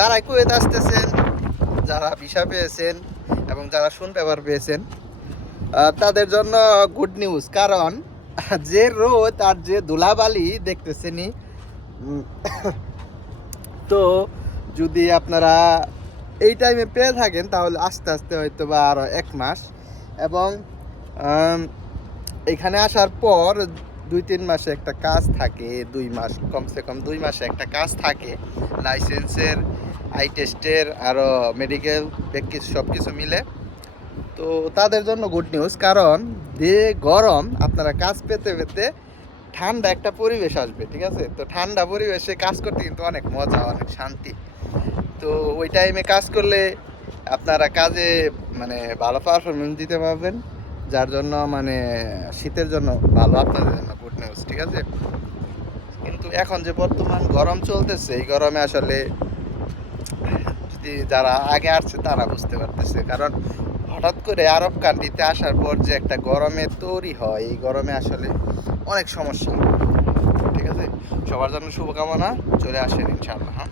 যারা কুয়েত আসতেছেন, যারা ভিসা পেয়েছেন এবং যারা শুন পেপার পেয়েছেন, তাদের জন্য গুড নিউজ। কারণ যে রোদ আর যে ধুলাবালি দেখতেছেনি, তো যদি আপনারা এই টাইমে পেয়ে থাকেন তাহলে আস্তে আস্তে হয়তো বা আরও 1 মাস, এবং এখানে আসার পর 2-3 মাসে একটা কাজ থাকে, 2 মাস কমসে কম 2 মাসে একটা কাজ থাকে লাইসেন্সের, আই টেস্টের, আরও মেডিকেল সব কিছু মিলে। তো তাদের জন্য গুড নিউজ, কারণ যে গরম আপনারা কাজ পেতে পেতে ঠান্ডা একটা পরিবেশ আসবে, ঠিক আছে? তো ঠান্ডা পরিবেশে কাজ করতে কিন্তু অনেক মজা, অনেক শান্তি। তো ওই টাইমে কাজ করলে আপনারা কাজে মানে ভালো পারফরমেন্স দিতে পারবেন, যার জন্য মানে শীতের জন্য ভালো, আপনাদের জন্য গুড নিউজ, ঠিক আছে? কিন্তু এখন যে বর্তমান গরম চলতেছে, এই গরমে আসলে যদি যারা আগে আসছে তারা বুঝতে পারতেছে, কারণ হঠাৎ করে আরব কান্ট্রিতে আসার পর যে একটা গরমে তৈরি হয়, এই গরমে আসলে অনেক সমস্যা, ঠিক আছে? সবার জন্য শুভকামনা, চলে আসেন ইনশাআল্লাহ। হ্যাঁ।